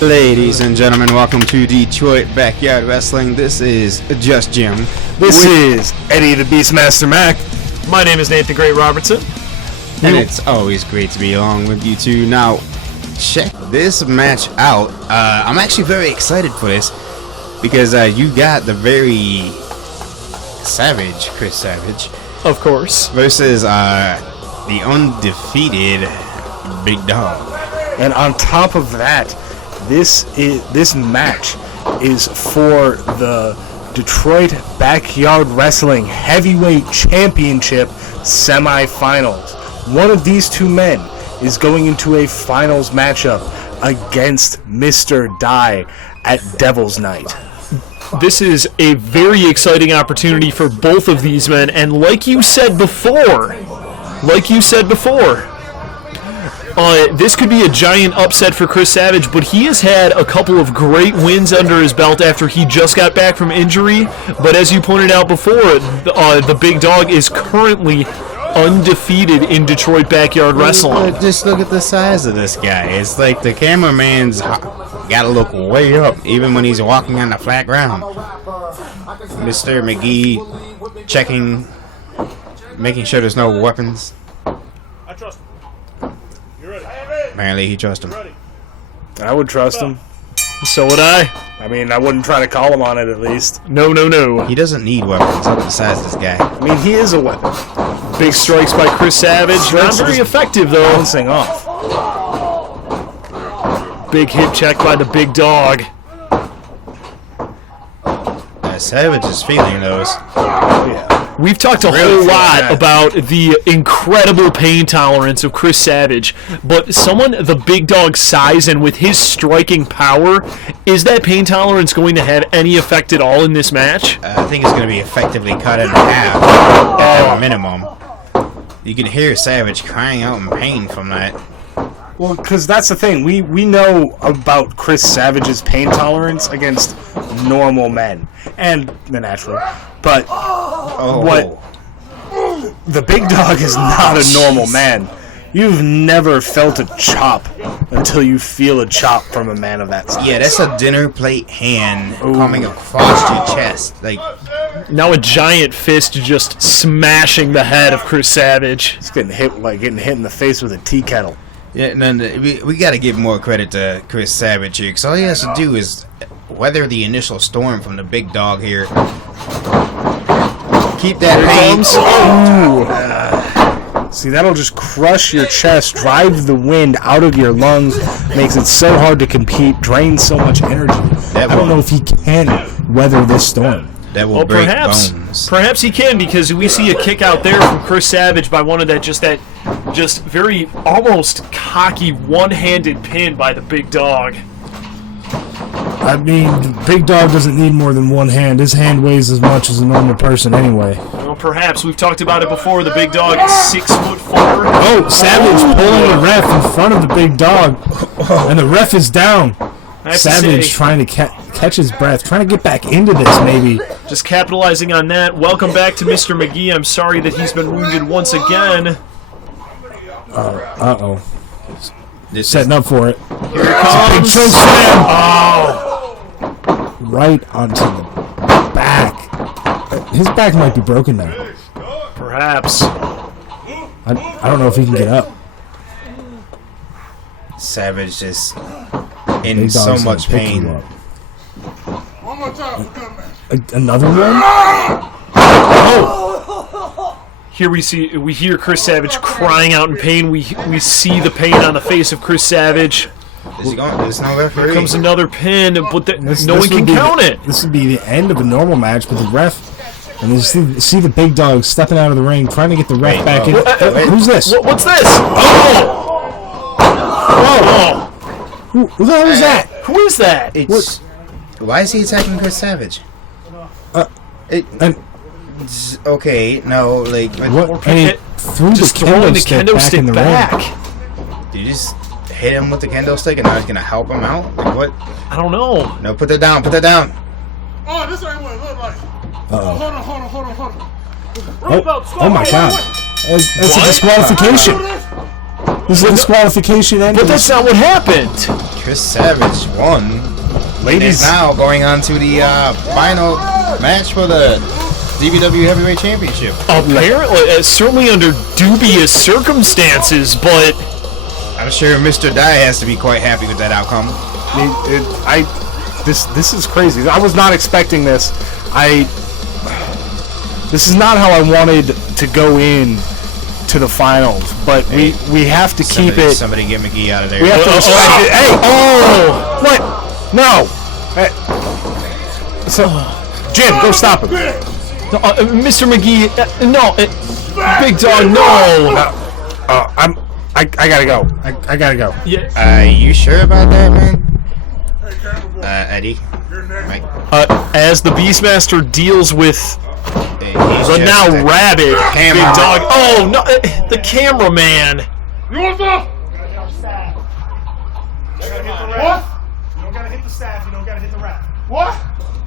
Ladies and gentlemen, welcome to Detroit Backyard Wrestling. This is Just Jim. This is Eddie the Beastmaster Mac. My name is Nate the Great Robertson. And it's always great to be along with you two. Now, check this match out. I'm actually very excited for this because you got the very savage Chris Savage. Of course. Versus the undefeated Big Dog. And on top of that, this match is for the Detroit Backyard Wrestling Heavyweight Championship semifinals. One of these two men is going into a finals matchup against MR.DYE at Devil's Night. This is a very exciting opportunity for both of these men, and like you said before, this could be a giant upset for Chris Savage, but he has had a couple of great wins under his belt after he just got back from injury. But as you pointed out before, the Big Dog is currently undefeated in Detroit Backyard Wrestling. Just look at the size of this guy. It's like the cameraman's got to look way up, even when he's walking on the flat ground. Mr. McGee checking, making sure there's no weapons. I trust him. You're ready. Apparently he trusts him. I would trust him. So would I. I mean, I wouldn't try to call him on it at least. No. He doesn't need weapons. Look at the size of this guy. I mean, he is a weapon. Big strikes by Chris Savage. Not very effective, though. Bouncing off. Big hip check by the Big Dog. Savage is feeling those. Yeah. We've talked a whole lot about the incredible pain tolerance of Chris Savage, but someone the Big Dog's size and with his striking power, is that pain tolerance going to have any effect at all in this match? I think it's going to be effectively cut in half at a minimum. You can hear Savage crying out in pain from that. Well, because that's the thing. We know about Chris Savage's pain tolerance against normal men and the natural. But the Big Dog is not a normal man. You've never felt a chop until you feel a chop from a man of that size. Yeah, that's a dinner plate hand coming across your chest. Like now a giant fist just smashing the head of Chris Savage. He's getting hit in the face with a tea kettle. Yeah, no, we got to give more credit to Chris Savage here, because all he has to do is weather the initial storm from the Big Dog here. Keep that pain. See, that'll just crush your chest, drive the wind out of your lungs, makes it so hard to compete, drains so much energy. I don't know if he can weather this storm. That will break bones. Perhaps he can, because we see a kick out there from Chris Savage by one of that just very almost cocky one-handed pin by the Big Dog. I mean, the Big Dog doesn't need more than one hand. His hand weighs as much as a normal person anyway. Well, perhaps. We've talked about it before. The Big Dog is 6'4". Oh, Savage pulling the ref in front of the Big Dog, and the ref is down. Savage trying to catch his breath, trying to get back into this, maybe. Just capitalizing on that. Welcome back to Mr. McGee. I'm sorry that he's been wounded once again. Uh-oh. Setting up for it. Here it comes. Big choke slam. Oh. Right onto the back. His back might be broken now. Perhaps. I don't know if he can get up. Savage is in so much pain. One more time. Another one? Oh! Here we hear Chris Savage crying out in pain. We see the pain on the face of Chris Savage. Is he going? There's no referee. Here comes another pin, but no one can count it. This would be the end of a normal match, but the ref, and you see the Big Dog stepping out of the ring, trying to get the ref back in. Who's this? What's this? Oh! Who the hell is that? Who is that? Why is he attacking Chris Savage? Okay, no, like what? And he threw the kendo stick back in the ring. Did you just hit him with the kendo stick and now he's gonna help him out? Like what? I don't know. No, put that down. Put that down. Oh, this ain't what it look like. Hold on. Oh my God! It's a disqualification. This is a disqualification. But that's not what happened. Chris Savage won. Ladies, Is now going on to the final match for the DBW Heavyweight Championship. Apparently, certainly under dubious circumstances, but I'm sure Mr. DBW has to be quite happy with that outcome. this is crazy. I was not expecting this. This is not how I wanted to go in to the finals, but we have to keep it. Somebody get McGee out of there. We have to respect it. Hey! Oh! What? No! Hey. So, Jim, go stop him. Mr. McGee, no, Big Dog, no. I gotta go. I gotta go. Yeah. You sure about that, man? Eddie? Mike? As the Beastmaster deals with the now rabid Big camera. Dog. Oh no, the cameraman. You want some? What? You don't gotta hit the staff, you don't gotta hit the ref. What?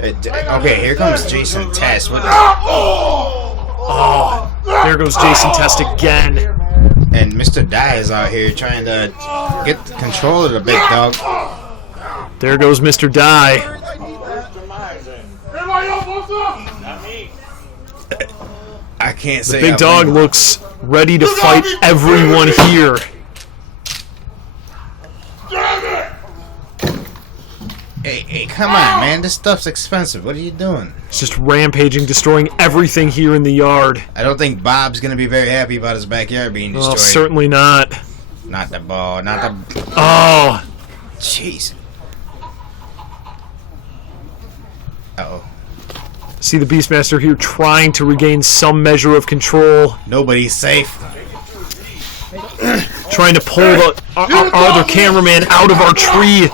Okay, here comes Jason Test. What There goes Jason Test again. and Mr. DBW is out here trying to get control of the Big Dog. There goes Mr. DBW. Everybody else want some? I can't say Big Dog looks ready to fight everyone here. Damn it! Hey, come on, man. This stuff's expensive. What are you doing? It's just rampaging, destroying everything here in the yard. I don't think Bob's gonna be very happy about his backyard being destroyed. Well, certainly not. Not the ball, not the... Oh, Jeez. Uh-oh. see the Beastmaster here trying to regain some measure of control, Nobody's safe. trying to pull the our other cameraman out of our tree.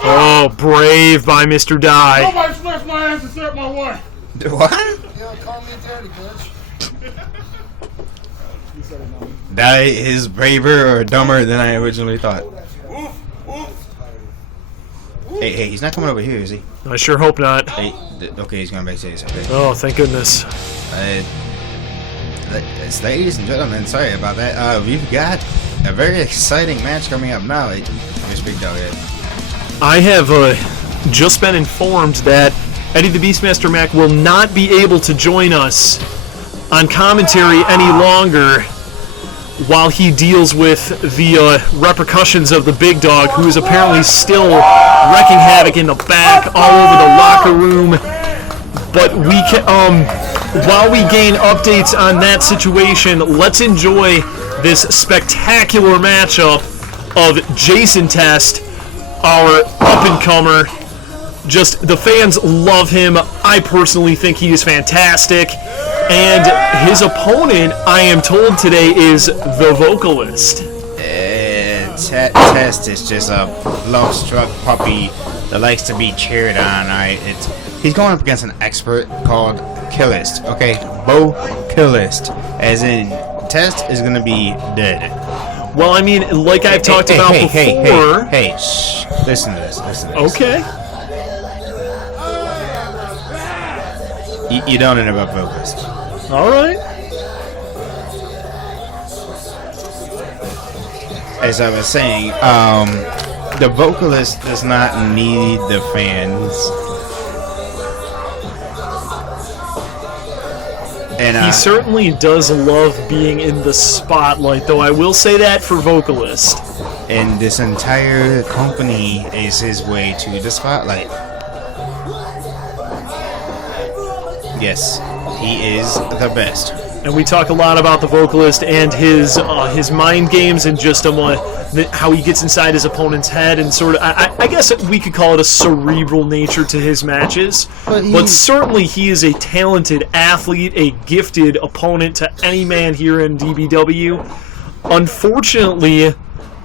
Oh, brave by Mr. DBW. Nobody smashed my ass except my wife. What? That is braver or dumber than I originally thought. Hey, he's not coming over here, is he? I sure hope not. Hey, okay, he's going backstage. Okay. Oh, thank goodness. Ladies and gentlemen, sorry about that. We've got a very exciting match coming up now. Mr. Big Dog. I have just been informed that Eddie the Beastmaster Mac will not be able to join us on commentary any longer while he deals with the repercussions of the Big Dog, who is apparently still wreaking havoc in the back, all over the locker room. But we can, while we gain updates on that situation, let's enjoy this spectacular matchup of Jason Test, our up-and-comer. Just, the fans love him. I personally think he is fantastic. And his opponent, I am told today, is the Vocalist. Test is just a love-struck puppy that likes to be cheered on. He's going up against an expert called Vocalist. Okay, Vocalist, as in Test is gonna be dead. Well, I mean, like I've talked about before. Hey, shh! Listen to this. Okay. You don't interrupt Vocalist. All right. As I was saying, the Vocalist does not need the fans. And He certainly does love being in the spotlight, though I will say that for Vocalist. and this entire company is his way to the spotlight. Yes, he is the best. And we talk a lot about the Vocalist and his mind games and just how he gets inside his opponent's head and sort of, I guess we could call it a cerebral nature to his matches. But certainly he is a talented athlete, a gifted opponent to any man here in DBW. Unfortunately,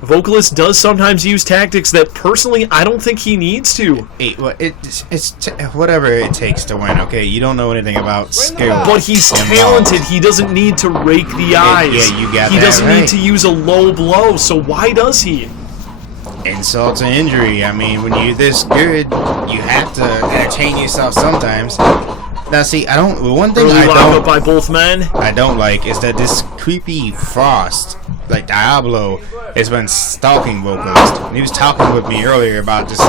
Vocalist does sometimes use tactics that personally I don't think he needs to. Well, it's whatever it takes to win. Okay, you don't know anything about skill. But he's talented. He doesn't need to rake the eyes. Yeah, you got He that doesn't right. need to use a low blow. So why does he? Insult to injury. I mean, when you're this good, you have to entertain yourself sometimes. Now, see, one thing Early lockup by both men. I don't like is that this creepy Frost like Diablo has been stalking Vocalist. And he was talking with me earlier about just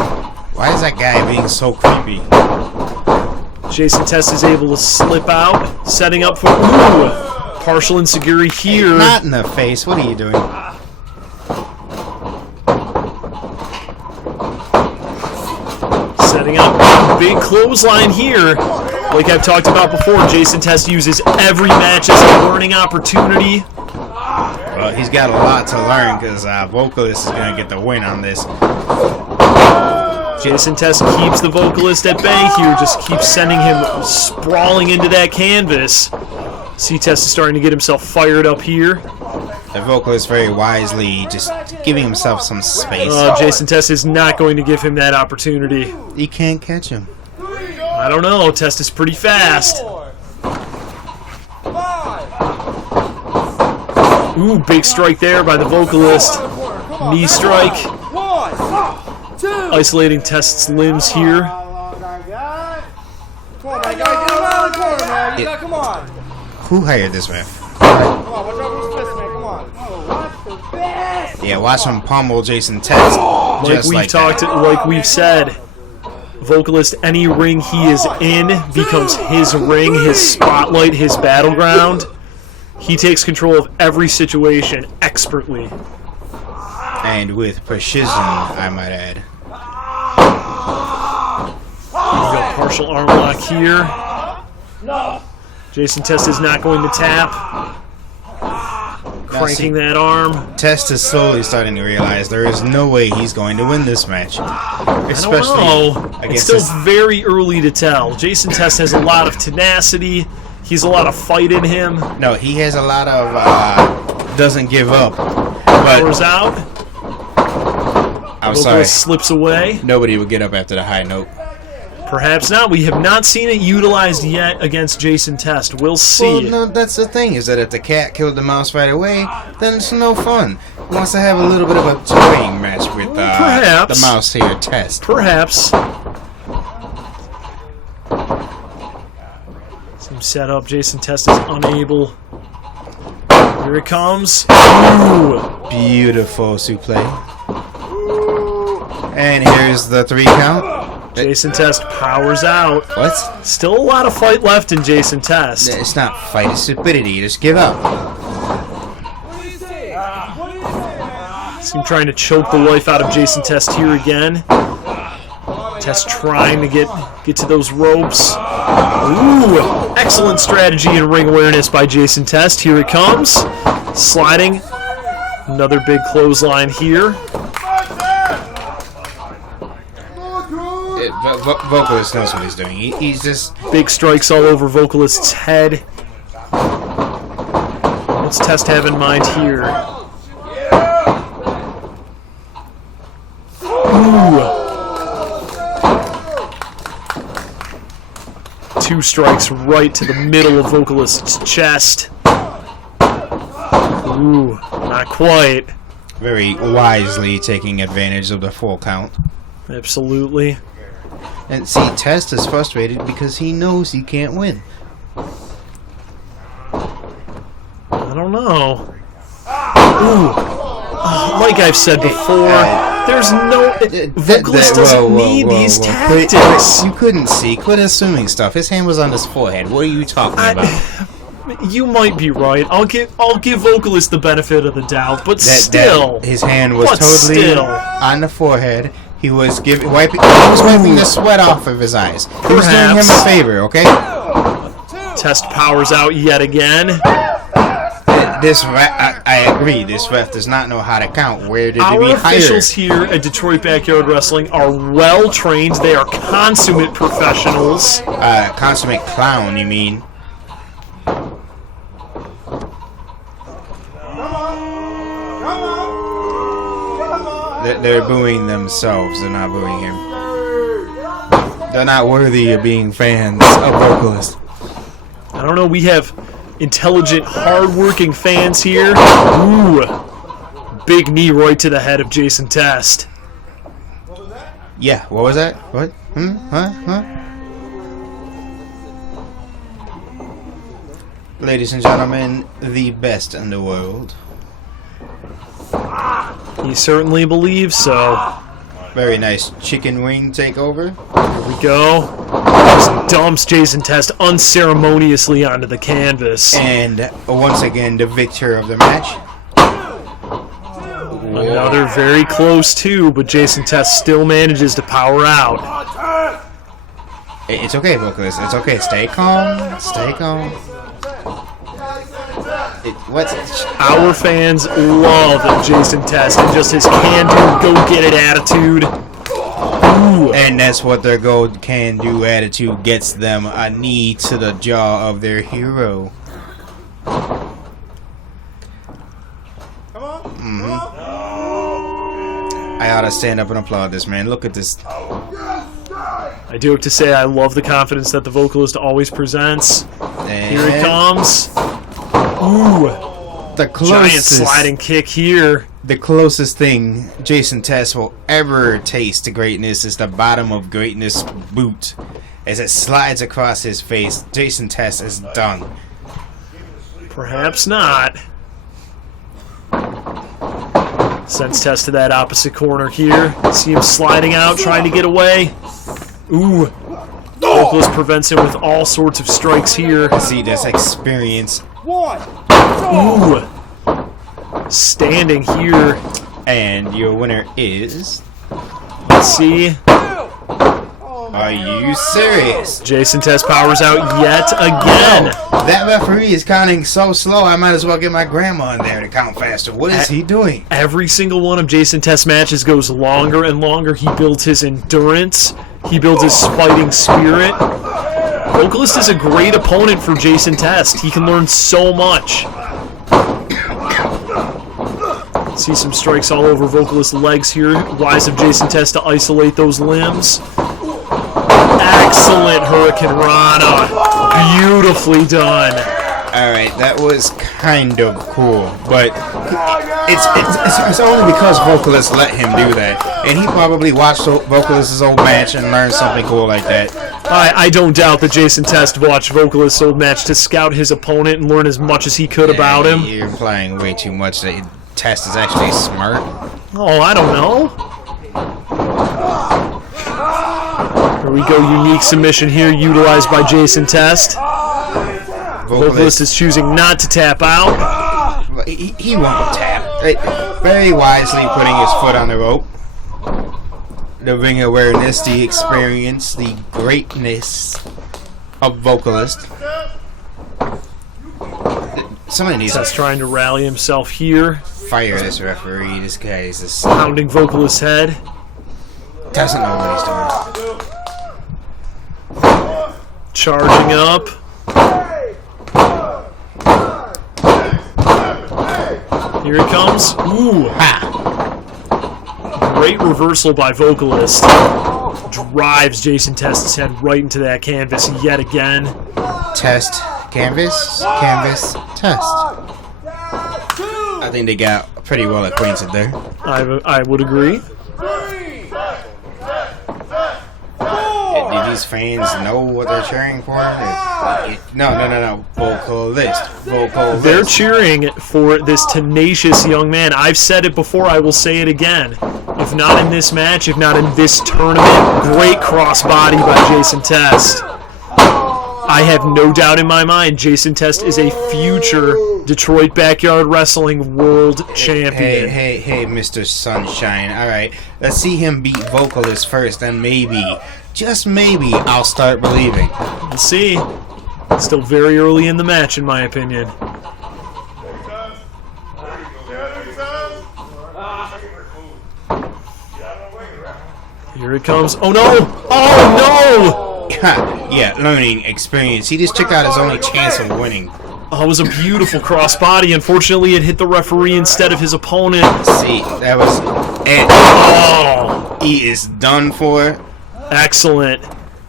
why is that guy being so creepy? Jason Test is able to slip out, setting up for partial insecurity here. Not in the face. What are you doing? Setting up big clothesline here. Like I've talked about before, Jason Test uses every match as a learning opportunity. Well, he's got a lot to learn because Vocalist is going to get the win on this. Jason Test keeps the Vocalist at bay here, just keeps sending him sprawling into that canvas. C-Test is starting to get himself fired up here. The Vocalist very wisely just giving himself some space. Jason Test is not going to give him that opportunity. He can't catch him. I don't know, Test is pretty fast. Ooh, big strike there by the Vocalist. Knee strike. Isolating Test's limbs here. Come on. Who hired this ref? Yeah, watch him pummel Jason Test. Like we've said, Vocalist, any ring he is in becomes his ring, his spotlight, his battleground. He takes control of every situation expertly. And with precision, I might add. We've got partial arm lock here. Jason Test is not going to tap. Cranking that arm. Test is slowly starting to realize there is no way he's going to win this match. Especially I don't know. It's still this. very early to tell. Jason Test has a lot of tenacity. He's a lot of fight in him. No, he has a lot of doesn't give up. But Powers out. I'm sorry. Slips away. Nobody would get up after the high note. Perhaps not. We have not seen it utilized yet against Jason Test. We'll see. Well, no, that's the thing, is that if the cat killed the mouse right away, then it's no fun. He wants to have a little bit of a toying match with the mouse here, Test. Perhaps. Some setup. Jason Test is unable. Here it comes. Ooh. Beautiful suplex. And here's the 3 count. Jason Test powers out. What? Still a lot of fight left in Jason Test. It's not fight, it's stupidity. Just give up. Seem trying to choke the life out of Jason Test here again. Test trying to get to those ropes. Ooh, excellent strategy and ring awareness by Jason Test. Here it comes. Sliding. Another big clothesline here. Vocalist knows what he's doing. He's just... Big strikes all over Vocalist's head. What's Test have in mind here? Ooh. 2 strikes right to the middle of Vocalist's chest. Ooh, not quite. very wisely taking advantage of the full count. Absolutely. And see, Test is frustrated because he knows he can't win. I don't know. Ooh. Like I've said before, there's no... Vocalist doesn't need these tactics. You couldn't see. Quit assuming stuff. His hand was on his forehead. What are you talking about? You might be right. I'll give Vocalist the benefit of the doubt, but still... his hand was totally on the forehead. He was wiping the sweat off of his eyes. He was doing him a favor, okay? Test powers out yet again. I agree. This ref does not know how to count. Where did he be hired? Our officials here at Detroit Backyard Wrestling are well trained. They are consummate professionals. Consummate clown, you mean? They're booing themselves. They're not booing him. They're not worthy of being fans of Vocalist. I don't know. We have intelligent, hard-working fans here. Ooh. Big knee right to the head of Jason Test. Yeah, what was that? What? Huh? Ladies and gentlemen, the best in the world. He certainly believes so. Very nice chicken wing takeover. Here we go. Just dumps Jason Test unceremoniously onto the canvas. And once again, the victor of the match. Another very close too, but Jason Test still manages to power out. It's okay, Vocalist. It's okay. Stay calm. Stay calm. Our fans love Jason Test and just his can-do, go-get-it attitude. Ooh. And that's what their go can-do attitude gets them. A knee to the jaw of their hero. I ought to stand up and applaud this, man. Look at this. I do have to say I love the confidence that the Vocalist always presents. And Here he comes. Ooh. The Giant closest, sliding kick here. the closest thing Jason Test will ever taste to greatness is the bottom of greatness boot. As it slides across his face, Jason Test is done. Perhaps not. Sends Test to that opposite corner here. See him sliding out, trying to get away. Ooh. Vocalist prevents him with all sorts of strikes here. See this experience. Ooh. Standing here. And your winner is... Let's see. Are you serious? Jason Test powers out yet again. That referee is counting so slow, I might as well get my grandma in there to count faster. What is he doing? Every single one of Jason Test's matches goes longer and longer. He builds his endurance. He builds his fighting spirit. Vocalist is a great opponent for Jason Test. He can learn so much. See some strikes all over Vocalist's legs here. Wise of Jason Test to isolate those limbs. Excellent Hurricane Rana. Beautifully done. Alright, that was kind of cool, but it's only because Vocalist let him do that. And he probably watched Vocalist's old match and learned something cool like that. I don't doubt that Jason Test watched Vocalist's old match to scout his opponent and learn as much as he could about him. You're implying way too much that Test is actually smart. Oh, I don't know. Here we go, unique submission here, utilized by Jason Test. Vocalist is choosing not to tap out. He won't tap. Very wisely putting his foot on the rope. The ring awareness, the experience, the greatness of Vocalist. Somebody needs Test to trying to rally himself here. fire this referee. This guy is just Pounding Vocalist's head. doesn't know what he's doing. Charging up. Here he comes. Ooh. Ha! Great reversal by Vocalist. Drives Jason Test's head right into that canvas yet again. Test, canvas, canvas, test. I think they got pretty well acquainted there. I would agree. Do these fans know what they're cheering for? No. Vocalist. Vocalist. They're cheering for this tenacious young man. I've said it before, I will say it again. If not in this match, if not in this tournament, great crossbody by Jason Test. I have no doubt in my mind Jason Test is a future Detroit Backyard Wrestling World Champion. Hey, Mr. Sunshine. Alright, let's see him beat Vocalist first, and maybe, just maybe, I'll start believing. We'll see. Still very early in the match, in my opinion. Here it comes. Oh no! Oh Yeah, learning experience. He just took out his only chance of winning. no! Oh, it was a beautiful crossbody. Unfortunately, it hit the referee instead of his opponent. See, that was it. Oh! He is done for. Excellent.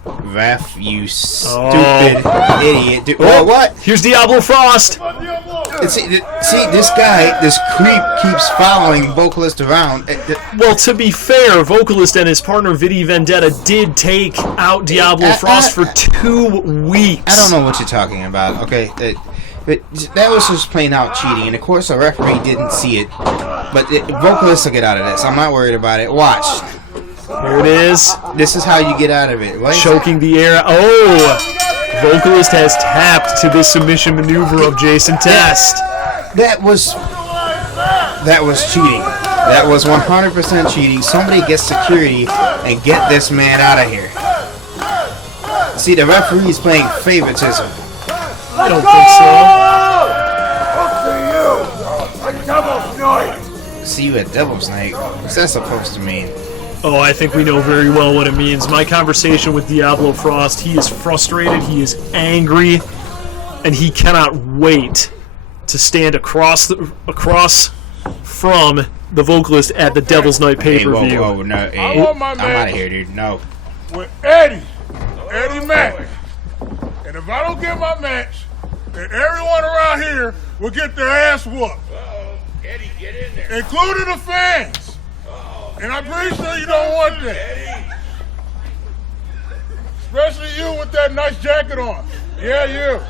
Ref, you stupid idiot. What? Here's Diablo Frost. See, this guy, this creep keeps following Vocalist around. Well, to be fair, Vocalist and his partner Vidi Vendetta did take out Diablo Frost for 2 weeks. I don't know what you're talking about. Okay, But that was just plain out cheating, and of course the referee didn't see it. But Vocalist will get out of this. I'm not worried about it. Watch. Here it is. This is how you get out of it. Like, Choking the air. Oh! Vocalist has tapped to this submission maneuver of Jason Test. that was cheating. That was 100% cheating. Somebody get security and get this man out of here. See, the referee's playing favoritism. I don't think so. See you at Devil's Night. What's that supposed to mean? Oh, I think we know very well what it means. My conversation with Diablo Frost, he is frustrated, he is angry, and he cannot wait to stand across from the Vocalist at the Devil's Night pay-per-view. Hey, whoa, no, hey, want my I'm match. out of here, dude. No. With Eddie Mack. And if I don't get my match, then everyone around here will get their ass whooped. Eddie, get in there. Including the fans. And I'm pretty sure you don't want that. Especially you with that nice jacket on. Yeah, you.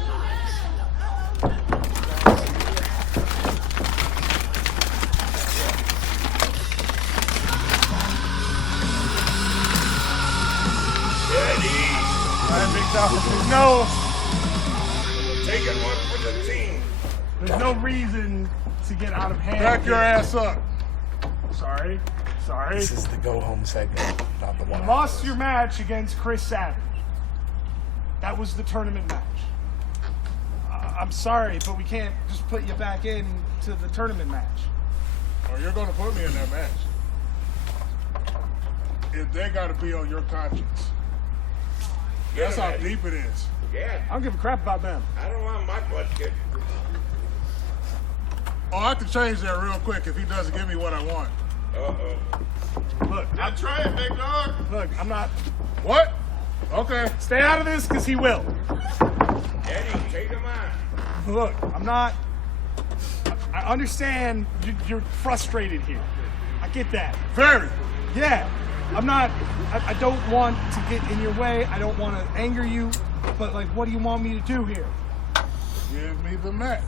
Taking one for the team. There's no reason to get out of hand. Back your ass up. Sorry. This is the go home segment, not the You one. lost your match against Chris Savage. That was the tournament match. I'm sorry, but we can't just put you back in to the tournament match. Or you're going to put me in that match. If they got to be on your conscience. That's how deep it is. Yeah, I don't give a crap about them. I don't want my butt kicked. Oh, I can change that real quick if he doesn't give me what I want. Look, I'll try it, big dog. look, I'm not. What? Okay. Stay out of this because he will. Eddie, take him on. Look, I'm not. I understand you're frustrated here. I get that. Very. Yeah, I'm not. I don't want to get in your way. I don't want to anger you. But like, what do you want me to do here? Give me the match.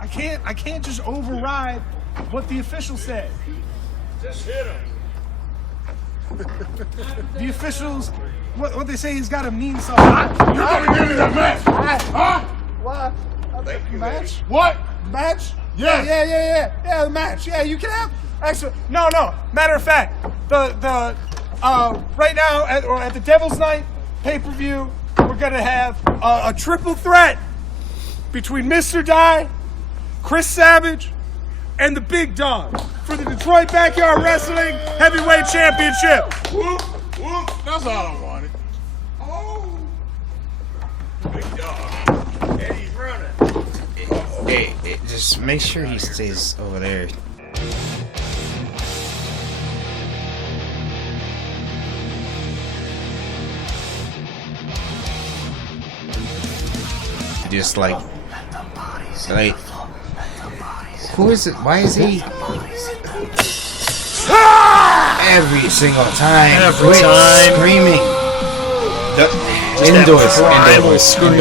I can't just override what the official said. Just hit him. The officials, what they say, he's got to mean something. You're going to give me that match. Huh? What? Thank you, Match? What? Match? Yes. Yeah, the match. Yeah, you can have. Actually, no. Matter of fact, the right now at the Devil's Night pay-per-view, we're gonna have a triple threat between MR.DYE, Chris Savage, and the Big Dog for the Detroit Backyard Wrestling Heavyweight Championship. Whoop, whoop. That's all I wanted. Oh. Big dog. Eddie's running. Hey, just make sure he stays over there. Just like, who is it? Why is he? Every single time. Every Quit time. screaming. That Indoor primal voice. scream.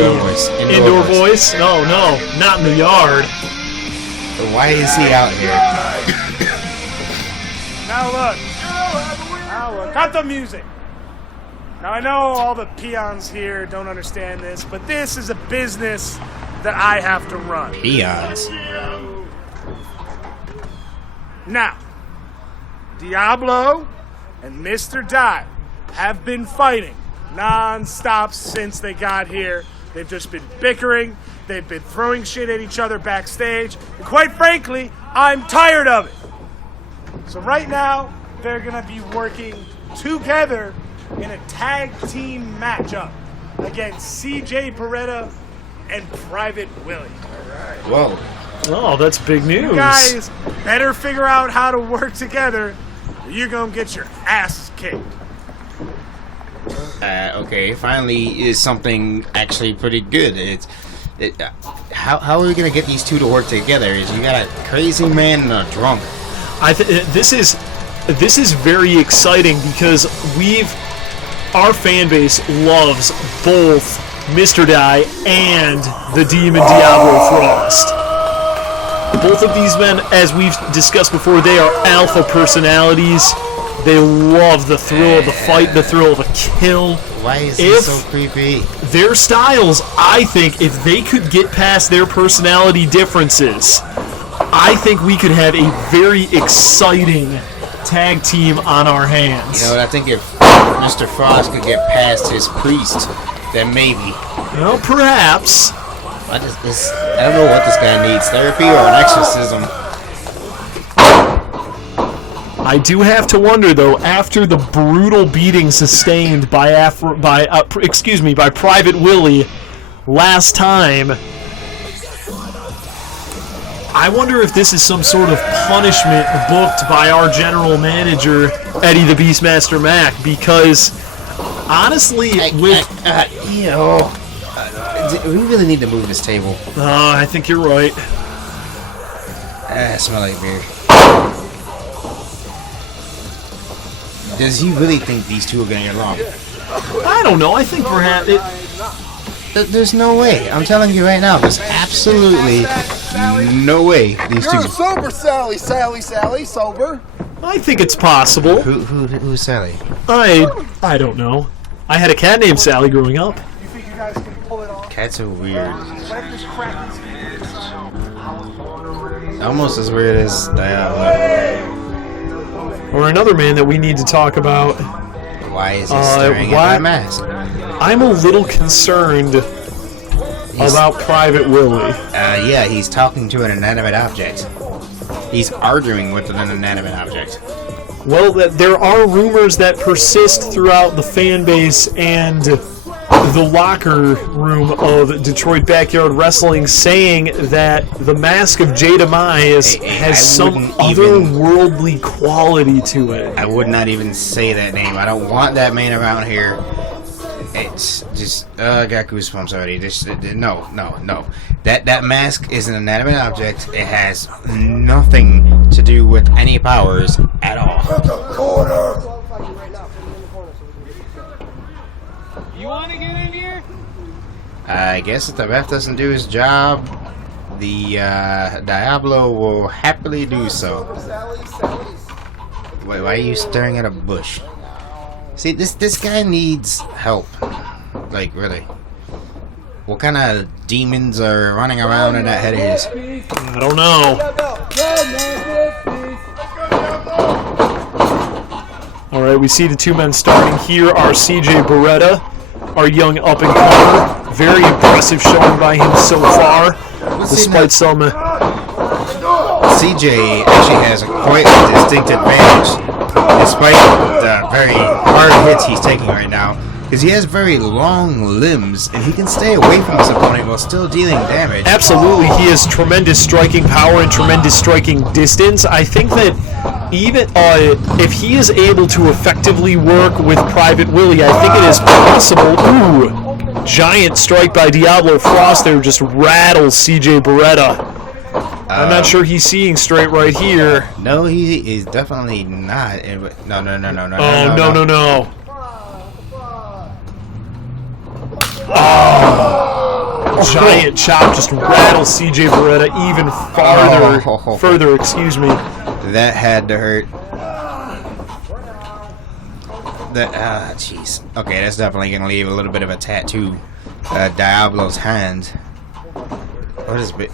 Indoor voice. voice? No, not in the yard. Why is he out here? Now look. Cut the music. Now I know all the peons here don't understand this, but this is a business that I have to run. Peons. Now, Diablo and MR.DYE have been fighting non-stop since they got here. They've just been bickering. They've been throwing shit at each other backstage. And quite frankly, I'm tired of it. So right now, they're going to be working together in a tag team matchup against CJ Beretta and Private Willie. Whoa. Oh, that's big news. You guys better figure out how to work together, or you're going to get your ass kicked. Okay, finally is something actually pretty good. How are we gonna get these two to work together? Is you got a crazy man and a drunk? This is very exciting because our fan base loves both MR.DYE, and the Demon Diablo Frost. Both of these men, as we've discussed before, they are alpha personalities. They love the thrill of the fight, the thrill of a kill. Why is this so creepy? Their styles, I think, if they could get past their personality differences, I think we could have a very exciting tag team on our hands. You know what? I think if Mr. Frost could get past his priest, then maybe. Well, perhaps. I don't know what this guy needs, therapy or an exorcism. I do have to wonder, though, after the brutal beating sustained by Private Willie last time, I wonder if this is some sort of punishment booked by our general manager, Eddie the Beastmaster Mac, because honestly, we really need to move this table. I think you're right. I smell like beer. Does he really think these two are going to get along? I don't know. I think perhaps it. There's no way. I'm telling you right now. There's absolutely no way these two. You're sober, Sally, sober. I think it's possible. Who's Sally? I don't know. I had a cat named Sally growing up. You think you guys can pull it off? Cats are weird. Let this crack these Almost as weird as Diablo. Or another man that we need to talk about. Why is he staring at that mask? I'm a little concerned about Private Willie. Yeah, he's talking to an inanimate object. He's arguing with an inanimate object. Well, there are rumors that persist throughout the fan base and the locker room of Detroit Backyard Wrestling saying that the mask of D.B.W has some otherworldly quality to it. I would not even say that name. I don't want that man around here. It's just, I got goosebumps already. No. That mask is an inanimate object. It has nothing to do with any powers at all. You want to get in here? I guess if the ref doesn't do his job, the Diablo will happily do so. Wait, why are you staring at a bush? See, this guy needs help. Like, really. What kind of demons are running around in that head of his? I don't know. Alright, we see the two men starting here are CJ Beretta, our young up-and-comer. Very impressive showing by him so far, despite some... CJ actually has quite a distinct advantage, despite the very hard hits he's taking right now, because he has very long limbs, and he can stay away from his opponent while still dealing damage. Absolutely, he has tremendous striking power and tremendous striking distance. I think that even if he is able to effectively work with Private Willie, I think it is possible. Ooh, giant strike by Diablo Frost there just rattles CJ Beretta. I'm not sure he's seeing straight right here. No, he is definitely not. No. Oh, no. Oh, giant chop just rattles CJ Beretta even further, excuse me. That had to hurt. Jeez. Okay, that's definitely going to leave a little bit of a tattoo. Diablo's hand. What is it?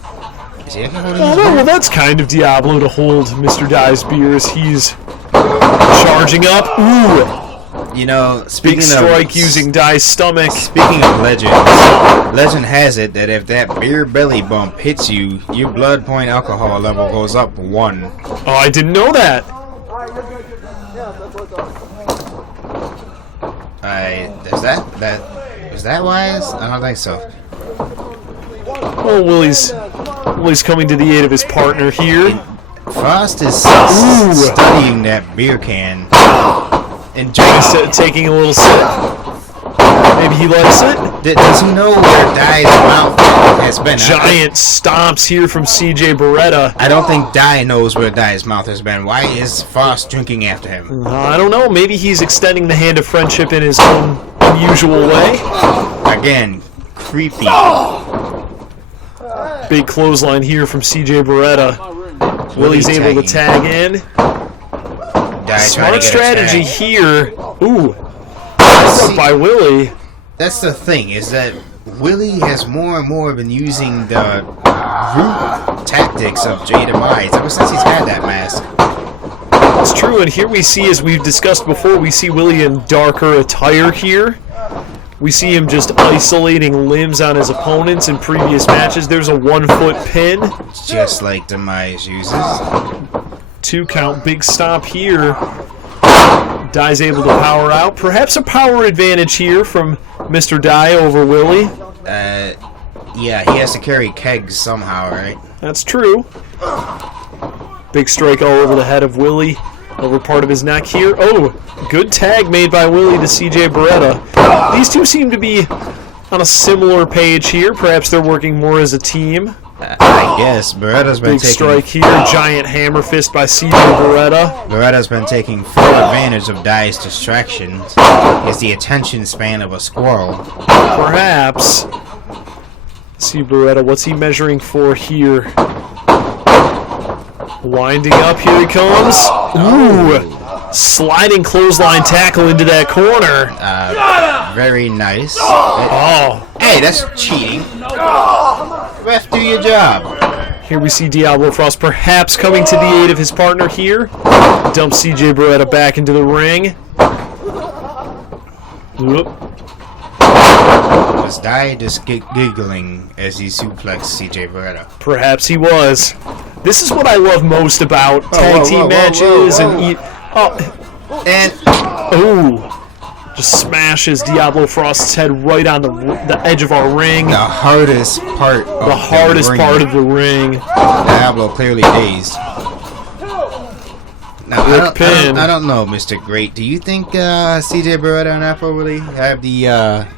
Is he actually holding his beer? Well, that's kind of Diablo to hold MR.DYE's beer as he's charging up. Ooh! You know, Big strike using DYE's stomach. Speaking of legend, legend has it that if that beer belly bump hits you, your blood point alcohol level goes up 1. Oh, I didn't know that. Is that wise? I don't think so. Oh, Willie's coming to the aid of his partner here. Frost is studying that beer can. And taking a little sip. Maybe he likes it. Does he know where DYE's mouth has been? Giant stomps here from CJ Beretta. I don't think DYE knows where DYE's mouth has been. Why is Frost drinking after him? I don't know. Maybe he's extending the hand of friendship in his own unusual way. Again, creepy. Big clothesline here from CJ Beretta. Willie's able to tag in. Smart strategy here. Ooh. See, By Willie. that's the thing, is that Willie has more and more been using the root tactics of D.B.W ever since he's had that mask. It's true, and here we see, as we've discussed before, we see Willie in darker attire here. We see him just isolating limbs on his opponents in previous matches. There's a 1-foot pin. Just like D.B.W uses. 2 count, big stop here. DYE's able to power out. Perhaps a power advantage here from Mr. DYE over Willie. Yeah, he has to carry kegs somehow, right? That's true. Big strike all over the head of Willie. Over part of his neck here. Oh, good tag made by Willie to CJ Beretta. These two seem to be on a similar page here. Perhaps they're working more as a team. I guess. Beretta's been Big taking... strike here. Giant hammer fist by CJ Beretta. Beretta's been taking full advantage of DYE's distractions. He has the attention span of a squirrel. Perhaps. See Beretta, what's he measuring for here? Winding up, here he comes. Ooh, sliding clothesline tackle into that corner. Very nice. Oh, Hey, that's cheating. Ref, do your job. here we see Diablo Frost perhaps coming to the aid of his partner here. Dumps CJ Beretta back into the ring. Whoop. Was DYE just giggling as he suplexed CJ Beretta? Perhaps he was. This is what I love most about tag team matches and ooh, just smashes Diablo Frost's head right on the edge of our ring. The hardest part of The hardest part of the ring. Diablo clearly dazed. Now, Pin. I don't know, Mr. Great. Do you think CJ Beretta and Afro really have the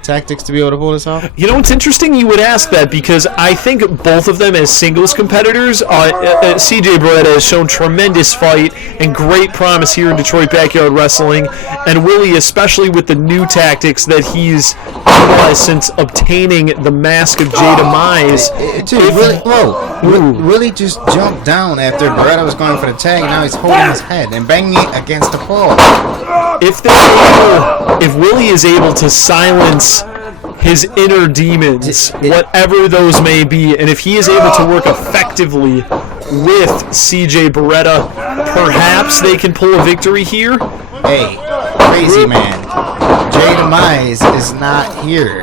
tactics to be able to pull this off? You know, it's interesting you would ask that because I think both of them as singles competitors, CJ Beretta has shown tremendous fight and great promise here in Detroit Backyard Wrestling, and Willie, especially with the new tactics that he's utilized since obtaining the mask of D.B.W. Dude, Willie just jumped down after Beretta was going for the tag, and now he's holding his head and banging it against the pole. If Willie is able to silence his inner demons, whatever those may be, and if he is able to work effectively with CJ Beretta, perhaps they can pull a victory here. Hey, crazy man. D.B.W is not here.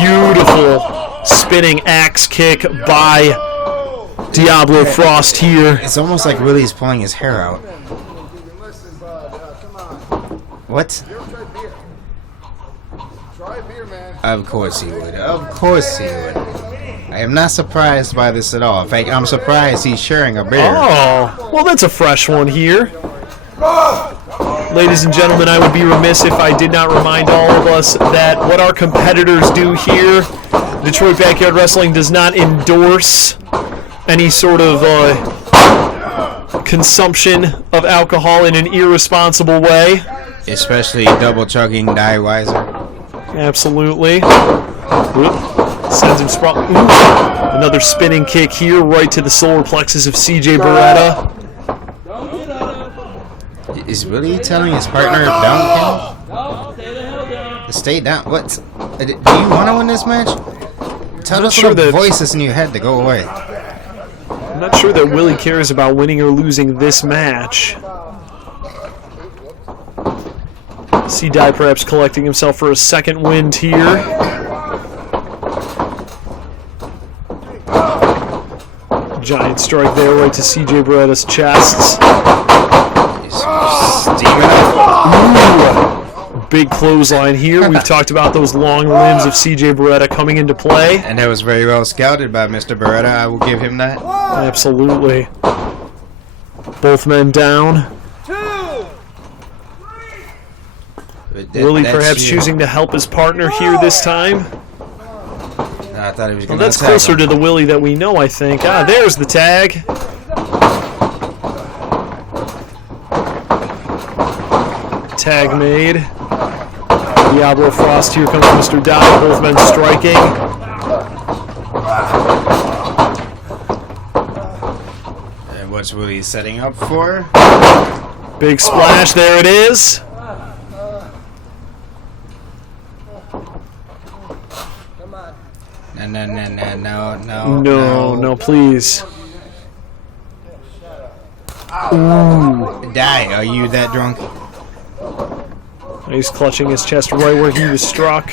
Beautiful spinning axe kick by Diablo Frost here. It's almost like Willie's pulling his hair out. What? Try beer, man. Of course he would. Of course he would. I am not surprised by this at all. In fact, I'm surprised he's sharing a beer. Oh, well, that's a fresh one here. Ladies and gentlemen, I would be remiss if I did not remind all of us that what our competitors do here, Detroit Backyard Wrestling does not endorse any sort of consumption of alcohol in an irresponsible way. Especially double chugging DYE Weiser. Absolutely. Whoop. Sends him sprawling. Another spinning kick here, right to the solar plexus of CJ Beretta. Is Willie telling his partner down? Stay down. What? Do you want to win this match? Tell us the voices in your head to go away. I'm not sure that Willie cares about winning or losing this match. See DYE perhaps collecting himself for a second wind here. Giant strike there right to CJ Beretta's chest. Ooh, big clothesline here. We've talked about those long limbs of CJ Beretta coming into play. And that was very well scouted by Mr. Beretta. I will give him that. Absolutely. Both men down. Willie perhaps choosing to help his partner here this time. I thought he was Well, that's closer to the Willie that we know, I think. Ah, there's the tag. Tag made. Diablo Frost, here comes Mr. DBW, both men striking. And what's Willie setting up for? Big splash, there it is. No, please. Die, are you that drunk? He's clutching his chest right where he was struck.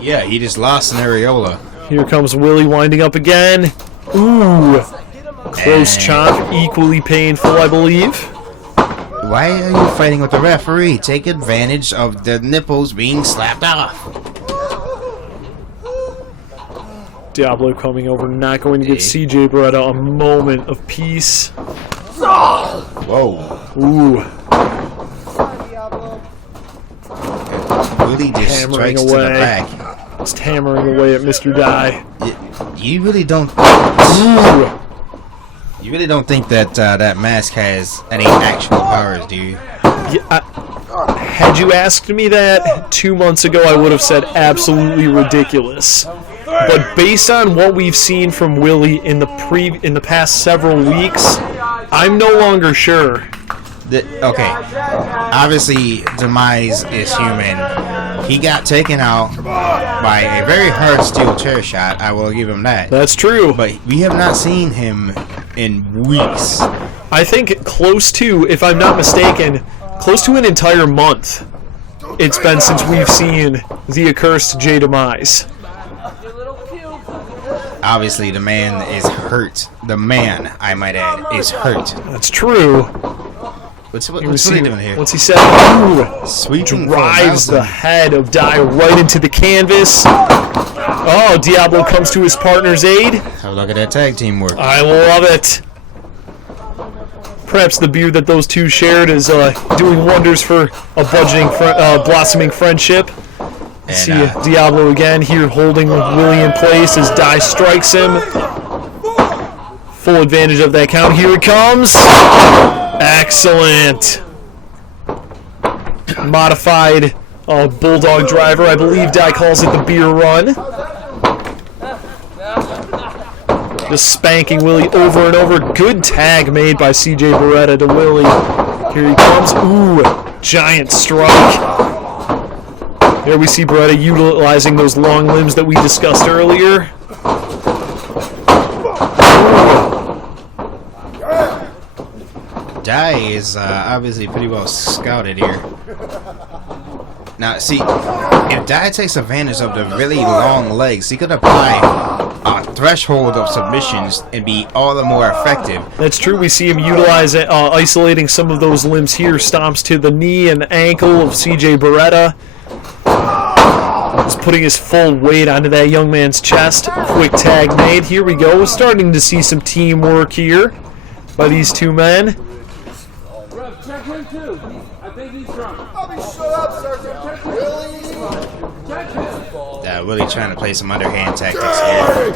Yeah, he just lost an areola. Here comes Willie winding up again. Ooh. Close chop, equally painful, I believe. Why are you fighting with the referee? Take advantage of the nipples being slapped off. Diablo coming over, not going to give CJ Beretta a moment of peace. Whoa. Ooh. Willie just Hammering strikes to the away. back. Just hammering away at Mr. DBW. You really don't. Ooh. You really don't think that that mask has any actual powers, do you? Yeah, had you asked me that 2 months ago, I would have said absolutely ridiculous. But based on what we've seen from Willie in the past several weeks, I'm no longer sure. Okay, obviously Demise is human. He got taken out by a very hard steel chair shot. I will give him that. That's true. But we have not seen him in weeks. I think close to, if I'm not mistaken, close to an entire month it's been since we've seen the accursed J Demise. Obviously, the man is hurt. The man, I might add, is hurt. That's true. What's he doing here? What's he said? Ooh. Sweeping Drives the head of DBW right into the canvas. Oh, Diablo comes to his partner's aid. Have a look at that tag team work. I love it. Perhaps the beard that those two shared is doing wonders for a blossoming friendship. And, see Diablo again here holding Willie in place as DBW strikes him. Full advantage of that count. Here it comes. Excellent. Modified bulldog driver. I believe DBW calls it the beer run. Just spanking Willie over and over. Good tag made by CJ Beretta to Willie. Here he comes. Ooh, giant strike. There we see Beretta utilizing those long limbs that we discussed earlier. DBW is obviously pretty well scouted here. Now, see, if DBW takes advantage of the really long legs, he could apply a threshold of submissions and be all the more effective. That's true. We see him utilize isolating some of those limbs here. Stomps to the knee and ankle of CJ Beretta. He's putting his full weight onto that young man's chest. Quick tag made. Here we go. We're starting to see some teamwork here by these two men. Check him too. I think he's drunk. Shut up, Sergeant. Willie trying to play some underhand tactics here.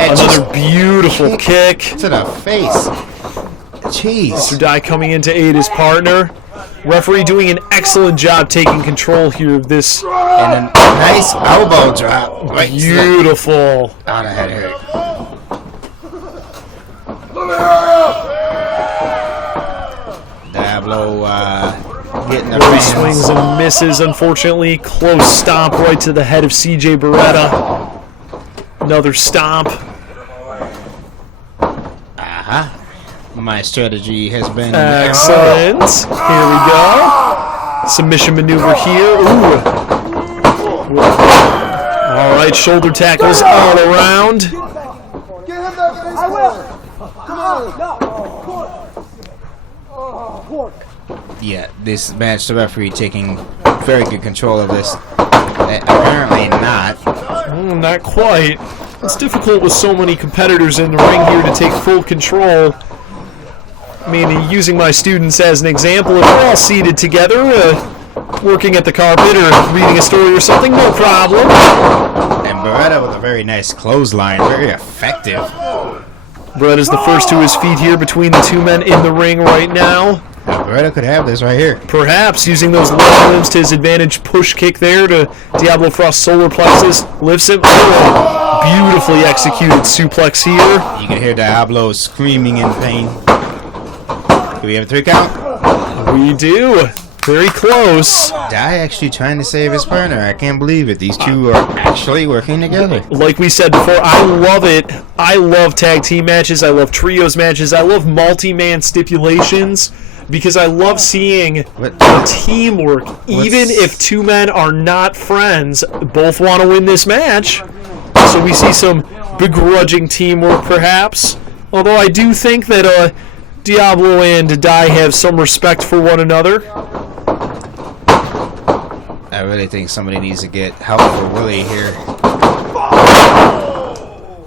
Another beautiful kick to the face. Jeez. Mr. DBW coming in to aid his partner. Referee doing an excellent job taking control here of this. And a nice elbow drop. Right. Beautiful. Oh, that had hurt. Diablo getting the Willie swings and misses, unfortunately. Close stomp right to the head of CJ Beretta. Another stomp. My strategy has been excellent. Here we go. Submission maneuver here. Ooh. All right, shoulder tackles all around. Get him back in his corner. Come on. Yeah, this match, the referee taking very good control of this. Apparently not. Not quite. It's difficult with so many competitors in the ring here to take full control. I mean, using my students as an example, if we're all seated together, working at the carpet or reading a story or something, no problem. And Beretta with a very nice clothesline, very effective. Beretta's the first to his feet here between the two men in the ring right now. Beretta could have this right here. Perhaps using those low limbs to his advantage. Push kick there to Diablo Frost. Solar plexus. Lifts him. Oh, beautifully executed suplex here. You can hear Diablo screaming in pain. Do we have a 3 count? We do. Very close. Die actually trying to save his partner. I can't believe it. These two are actually working together. Like we said before, I love it. I love tag team matches. I love trios matches. I love multi-man stipulations because I love seeing teamwork. Even if 2 men are not friends, both want to win this match. So we see some begrudging teamwork, perhaps. Although I do think that Diablo and DBW have some respect for one another. I really think somebody needs to get help for Willie here.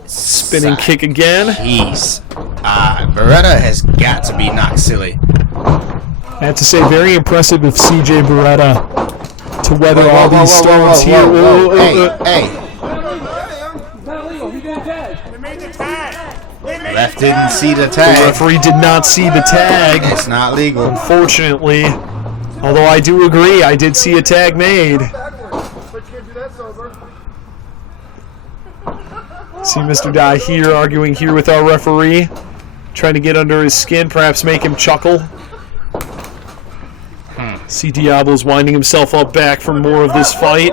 Spinning kick again. Jeez. Beretta has got to be knocked silly. I have to say, very impressive of CJ Beretta to weather all these storms here. Hey. Ref didn't see the The tag. referee did not see the tag. It's not legal. Unfortunately, although I do agree, I did see a tag made. See Mr. DBW here arguing here with our referee, trying to get under his skin, perhaps make him chuckle. See Diablo's winding himself up back for more of this fight.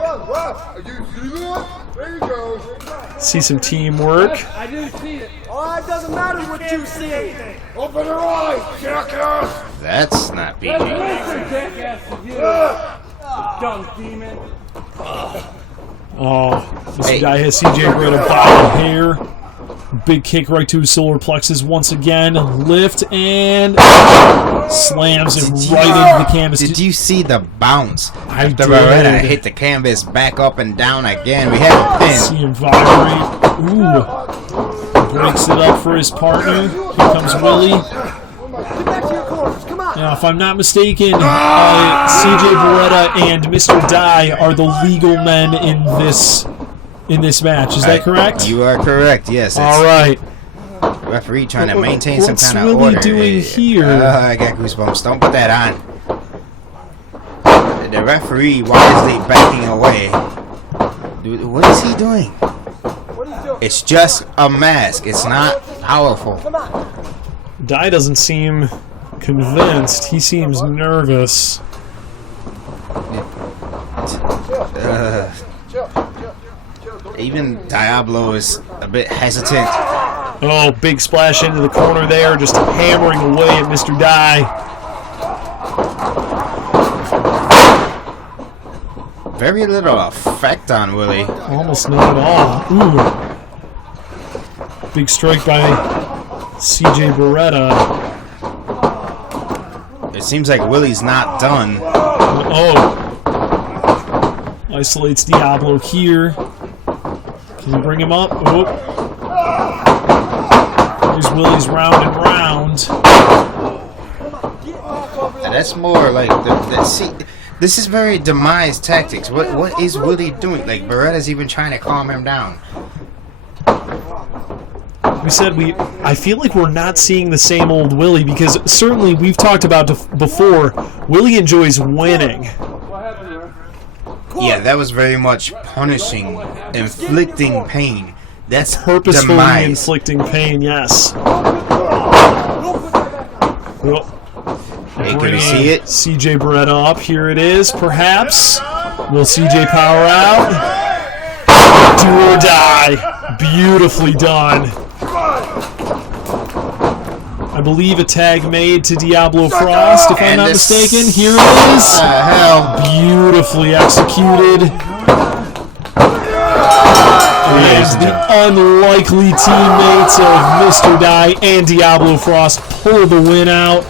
See some teamwork. I do see it. Alright, doesn't matter what you see. Open your eyes, jackass. That's not PG. Jackass to you. Dumb demon. Oh, this Hey. guy has CJ Beretta by the hair. Big kick right to his solar plexus once again. Lift and slams him right into the canvas. Did you see the bounce? I After did. Beretta hit the canvas back up and down again. We have a pin. See him vibrate. Ooh. Breaks it up for his partner. Here comes Willie. Get back to your corners, come on. Now, if I'm not mistaken, CJ Beretta and Mr. DBW are the legal men in this match. Is that correct? You are correct, yes. It's All right. referee trying to maintain some What's kind of Willie order. doing here? I got goosebumps. Don't put that on. The referee wisely backing away. Dude, what is he doing? What are you doing? It's just a mask. It's not powerful. Come on. DBW doesn't seem convinced. He seems nervous. Even Diablo is a bit hesitant. Oh, big splash into the corner there, just hammering away at Mr. DBW. Very little effect on Willie. Almost not at all. Ooh. Big strike by CJ Beretta. It seems like Willie's not done. Oh. Isolates Diablo here. Can he bring him up? Oh. Here's Willie's round and round. That's more like see. This is very demise tactics. What is Willie doing? Like Beretta's even trying to calm him down. We said I feel like we're not seeing the same old Willie because certainly we've talked about before, Willie enjoys winning. Yeah, that was very much punishing, inflicting pain. That's Purposefully demise. inflicting pain, yes. Well, Hey, can you see it? CJ Beretta up. Here it is, perhaps. Will CJ power out? Do or die. Beautifully done. I believe a tag made to Diablo Frost, if I'm And not this- mistaken. Here it is. What the hell? Beautifully executed. And the unlikely teammates of Mr. DBW and Diablo Frost pull the win out.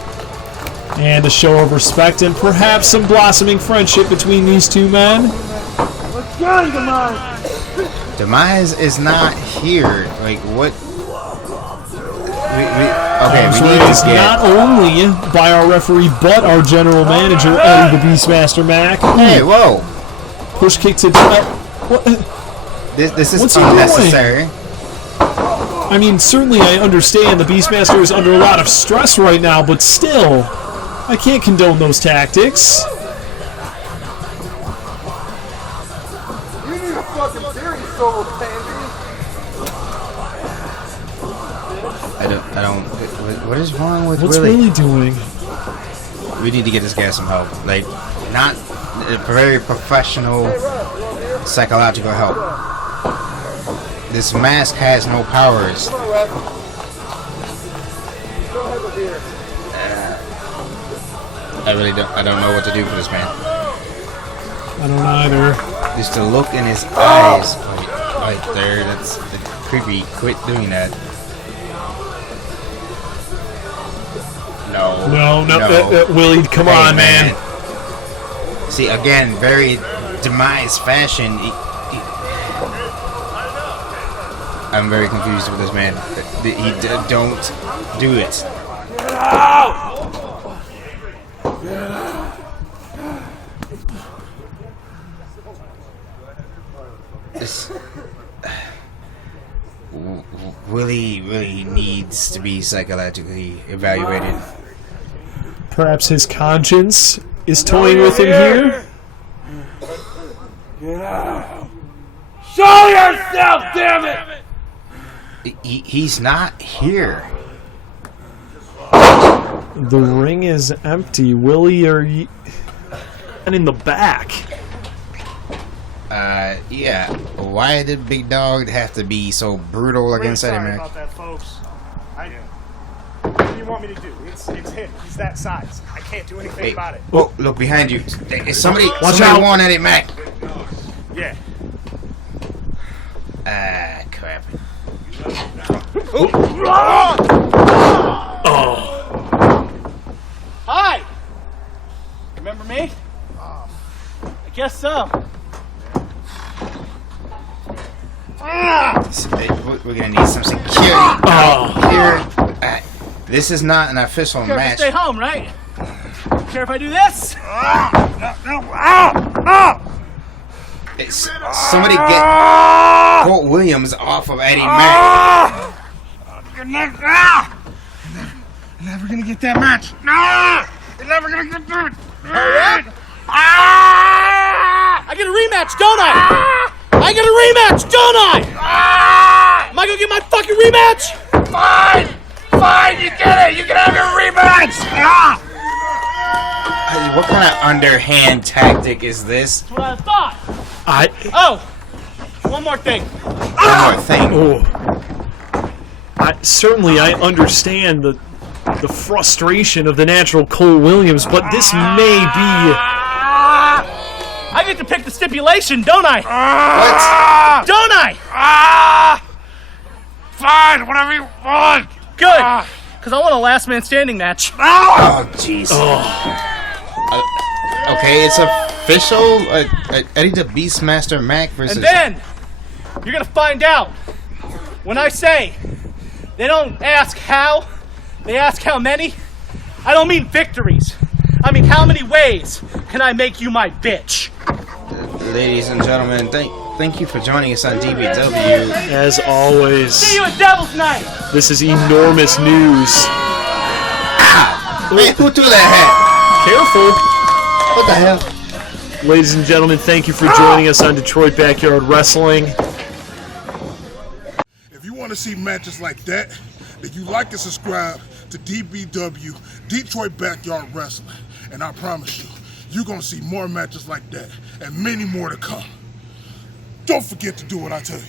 And a show of respect and perhaps some blossoming friendship between these two men. Demise is not here. Like what? Okay, we need Raised to get. not only by our referee, but our general manager, Eddie the Beastmaster Mac. Hey, whoa! Push kick to... what? This is What's he unnecessary. I mean, certainly I understand the Beastmaster is under a lot of stress right now, but still, I can't condone those tactics. You need a fucking beer, you solo pansy. I don't. What is wrong with What's Willie? Willie doing? We need to get this guy some help. Like, not very professional psychological help. This mask has no powers. I don't know what to do for this man. I don't either. Just the look in his eyes, right there, that's creepy. Quit doing that. No. No. Willie, come on, man. See, again, very demise fashion. I'm very confused with this man. Don't do it. This Willie really needs to be psychologically evaluated. Perhaps his conscience is toying with him here? Show yourself, damn it! He's not here. The ring is empty. Willie, are you... And in the back. Yeah. Why did Big Dog have to be so brutal against Eddie Sorry Mac? about that, folks. What do you want me to do? It's him. He's that size. I can't do anything about it. Oh, look behind you. Is somebody Watch out. want Eddie Mac? Yeah. Ah, crap. Hi! Remember me? I guess so. We're gonna need some security here. This is not an official Care if I match. stay home, right? Care if I do this? Somebody get Colt Williams off of Eddie Mac. You're never gonna get that match. No! You're never gonna get through it. I get a rematch, don't I? I get a rematch, don't I? Am I gonna get my fucking rematch? Fine, you get it. You can have your rematch. What kind of underhand tactic is this? That's what I thought. Oh, one more thing. One more thing. Certainly, I understand the frustration of the natural Cole Williams, but this may be... I get to pick the stipulation, don't I? What? Don't I? Fine, whatever you want. Good, because I want a last man standing match. Oh, jeez. Okay, it's official. Eddie the Beastmaster Mac versus. And then you're gonna find out when I say they don't ask how, they ask how many. I don't mean victories. I mean how many ways can I make you my bitch? Ladies and gentlemen, thank you for joining us on DBW. As always, See you at Devil's Night. this is enormous news. Man, who threw that Careful. hat? What the hell? Ladies and gentlemen, thank you for joining us on Detroit Backyard Wrestling. If you want to see matches like that, then you like and subscribe to DBW, Detroit Backyard Wrestling. And I promise you, you're going to see more matches like that and many more to come. Don't forget to do what I tell you.